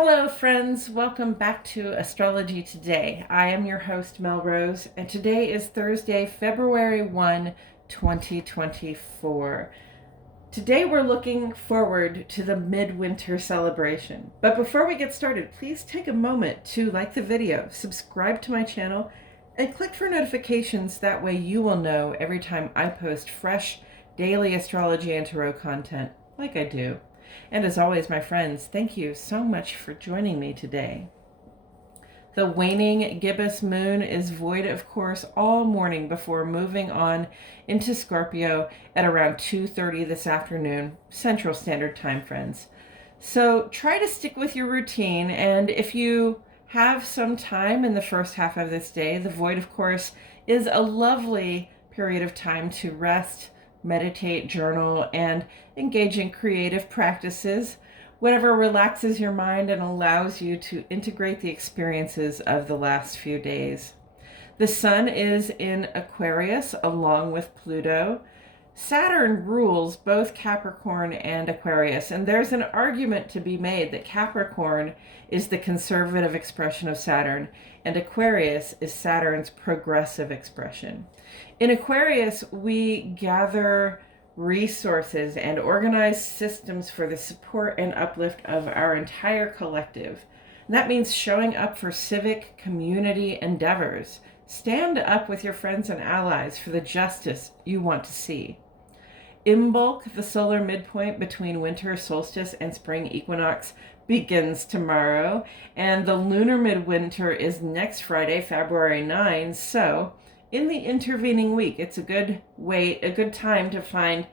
Hello friends, welcome back to Astrology Today. I am your host Mel Rose, and today is Thursday, February 1, 2024. Today we're looking forward to the midwinter celebration. But before we get started, please take a moment to like the video, subscribe to my channel, and click for notifications. That way you will know every time I post fresh daily astrology and tarot content like I do. And as always, my friends, thank you so much for joining me today. The waning gibbous moon is void, of course, all morning before moving on into Scorpio at around 2:30 this afternoon, Central Standard Time, friends. So try to stick with your routine, and if you have some time in the first half of this day, the void, of course, is a lovely period of time to rest, meditate, journal, and engage in creative practices, whatever relaxes your mind and allows you to integrate the experiences of the last few days. The sun is in Aquarius along with Pluto. Saturn rules both Capricorn and Aquarius, and there's an argument to be made that Capricorn is the conservative expression of Saturn, and Aquarius is Saturn's progressive expression. In Aquarius, we gather resources and organize systems for the support and uplift of our entire collective. And that means showing up for civic community endeavors. Stand up with your friends and allies for the justice you want to see. Imbolc, the solar midpoint between winter solstice and spring equinox, begins tomorrow, and the lunar midwinter is next Friday, February 9. So in the intervening week, it's a good time to find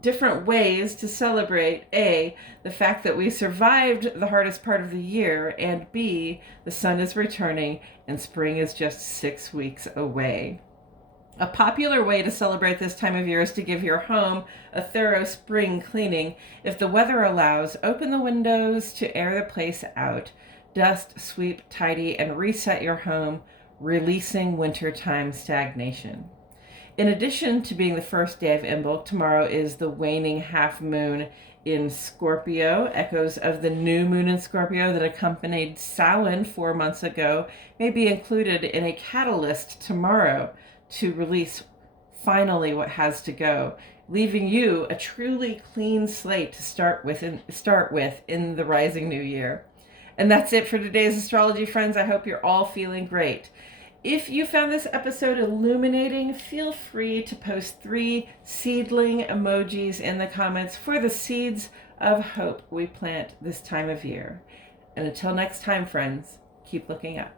different ways to celebrate A, the fact that we survived the hardest part of the year, and B, the sun is returning and spring is just 6 weeks away. A popular way to celebrate this time of year is to give your home a thorough spring cleaning. If the weather allows, open the windows to air the place out, dust, sweep, tidy, and reset your home, releasing wintertime stagnation. In addition to being the first day of Imbolc, tomorrow is the waning half moon in Scorpio. Echoes of the new moon in Scorpio that accompanied Samhain 4 months ago may be included in a catalyst tomorrow to release finally what has to go, leaving you a truly clean slate to start with in the rising new year. And that's it for today's astrology, friends. I hope you're all feeling great. If you found this episode illuminating, feel free to post 3 seedling emojis in the comments for the seeds of hope we plant this time of year. And until next time, friends, keep looking up.